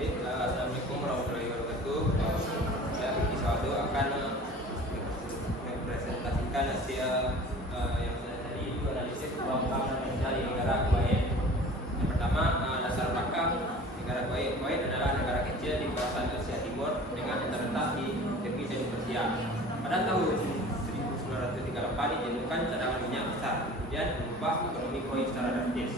Baik, Assalamualaikum warahmatullahi wabarakatuh. Saya Vicky Saldo akan mempresentasikan hasil yang saya tadi itu analisis uang bank dan negara di negara Kuwait. Yang pertama, dasar belakang negara Kuwait. Kuwait adalah negara kecil di kawasan Asia Timur dengan terletak di tepi Teluk Persia. Pada tahun 1938 ditemukan cadangan minyak besar, kemudian mengubah ekonomi Kuwait secara drastis.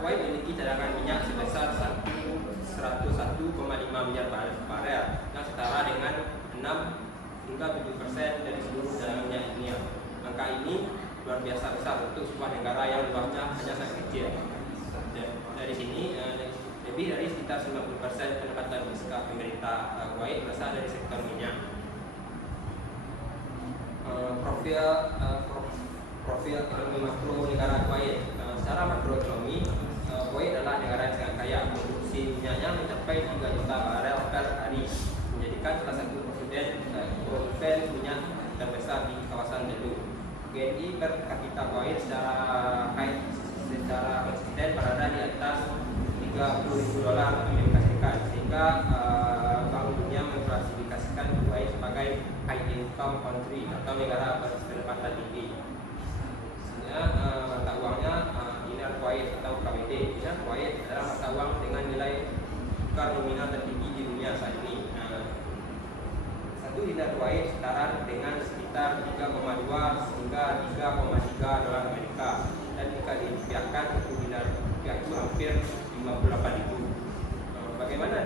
Kuwait memiliki cadangan minyak sebesar 101,5 miliar barel yang setara dengan 6 hingga 7% dari seluruh cadangan minyak dunia. Angka ini luar biasa besar untuk sebuah negara yang luasnya hanya sangat kecil. Dari sini lebih dari sekitar 90% pendapatan fiskal pemerintah Kuwait berasal dari sektor minyak. Profil ekonomi makro negara Kuwait. Secara makroekonomi, Kuwait adalah negara yang sangat kaya. Produksi minyaknya mencapai 3 juta barel per hari, menjadikan salah satu produsen minyak terbesar di kawasan Teluk. GDP per kapita Kuwait secara konsisten berada di atas 30.000 dolar Amerika Serikat, sehingga Bank Dunia mengklasifikasikan Kuwait sebagai high income country atau negara berpendapatan tinggi. Mata uangnya dinar Kuwait atau KWD. Dinar Kuwait adalah mata uang dengan nilai tukar nominal tertinggi di dunia saat ini. Satu dinar Kuwait setara dengan sekitar 3,2 hingga 3,3 dolar Amerika, dan jika dirupiahkan satu dinar rupiah itu hampir 58.000. Bagaimana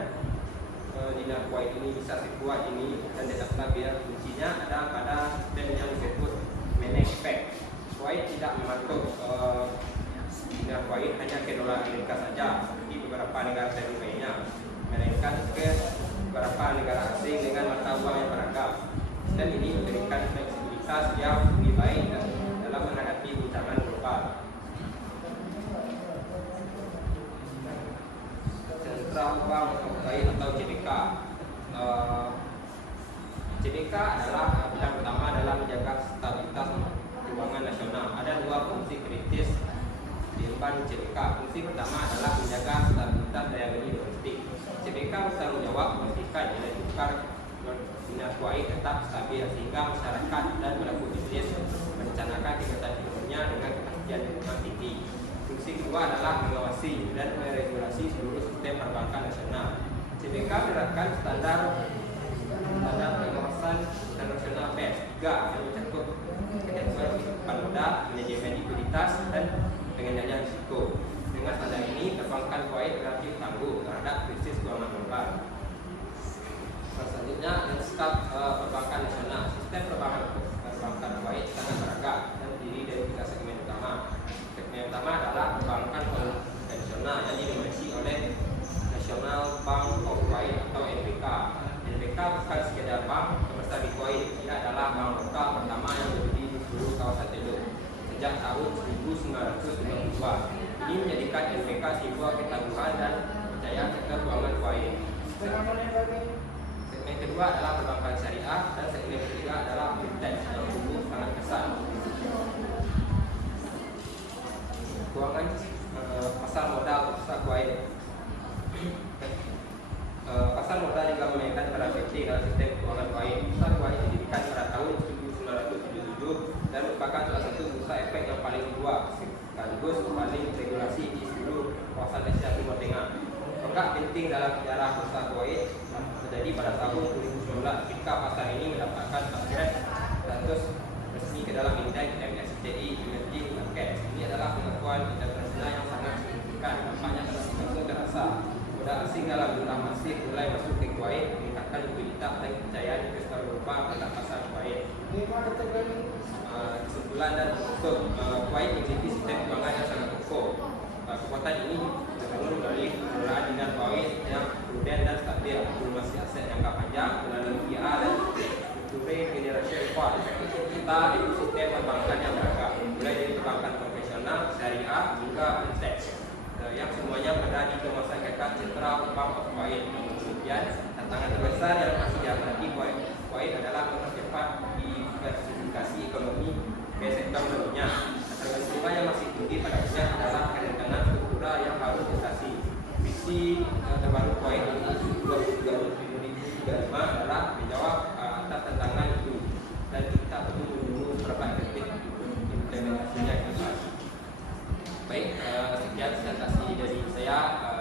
dinar Kuwait ini bisa sekuat ini dan tetap stabil? Kuncinya ada pada sistem yang disebut managed peg. Kuwait tidak mematok dinar Kuwait hanya ke dolar Amerika saja seperti beberapa negara Teluk lainnya, melainkan ke beberapa negara asing dengan mata uang yang beragam. Dan ini memberikan fleksibilitas yang lebih baik dalam menghadapi guncangan global. Central Bank Kuwait atau CBK. CBK adalah bidang utama dalam menjaga stabilitas keuangan nasional. Ada dua fungsi kritis di depan CBK. Fungsi pertama adalah menjaga stabilitas daya beli domestik. CBK bertanggung jawab memastikan nilai tukar dinar Kuwait tetap stabil sehingga masyarakat dan pelaku bisnis merencanakan kegiatan ekonominya dengan kepastian lingkungan tinggi. Fungsi kedua adalah mengawasi dan meregulasi seluruh sistem perbankan nasional. CBK menerapkan standar pengawasan internasional PES 3 yang mencakup ketentuan kehidupan modal, manajemen likuiditas, dan pengendalian risiko. Dengan standar ini, perbankan Kuwait relatif tangguh terhadap krisis keuangan global. Selanjutnya, lanskap perbankan nasional. Sistem perbankan Kuwait sangat beragam dan terdiri dari 3 segmen utama. Segmen utama adalah perbankan konvensional yang didominasi oleh National Bank of Kuwait atau NBK. NBK bukan sekedar bank terbesar di Kuwait, ia adalah bank lokal pertama yang berdiri di seluruh kawasan Teluk sejak tahun 1992. Ini menjadikan NBK simbol ketangguhan dan kepercayaan sektor keuangan Kuwait. Segmen kedua adalah perbankan syariah dan segmen ketiga adalah fintech yang tumbuh sangat besar. Keuangan pasar modal pusat Kuwait. Pasar modal juga memainkan peran penting dalam sistem keuangan Kuwait. Pasar Kuwait didirikan pada tahun 1977 dan merupakan salah satu bursa efek yang paling tua sekaligus paling regulasi di seluruh kawasan Asia Timur Tengah. Tonggak penting dalam sejarah bursa Kuwait terjadi pada tahun 2019 ketika pasar ini mendapatkan upgrade status resmi ke dalam indeks MSCI Emerging Markets. Ini adalah pengakuan internasional yang sangat signifikan. Nampaknya langsung terasa. Modal asing dalam jumlah masif mulai masuk ke Kuwait, meningkatkan likuiditas dan kepercayaan investor global terhadap pasar Kuwait. Kesimpulan dan penutup, Kuwait memiliki sistem keuangan yang sangat kokoh. Kekuatan ini dibangun melalui pengelolaan dinar Kuwait yang prudent dan stabil, akumulasi aset jangka panjang melalui IA dan regenerasi reform. Kita di sistem perbankan yang beragam, mulai dari perbankan konvensional, syariah hingga fintech, yang semuanya berada di penguasaan Central Bank of Kuwait. Kemudian tantangan terbesar yang masih dihadapi Kuwait adalah mempercepat diversifikasi ekonomi ke sektor minyak. Tergantung yang masih tinggi pada minyak adalah kerentanan struktural yang harus diatasi. Visi terbaru Kuwait Baik, sekian presentasi dari saya.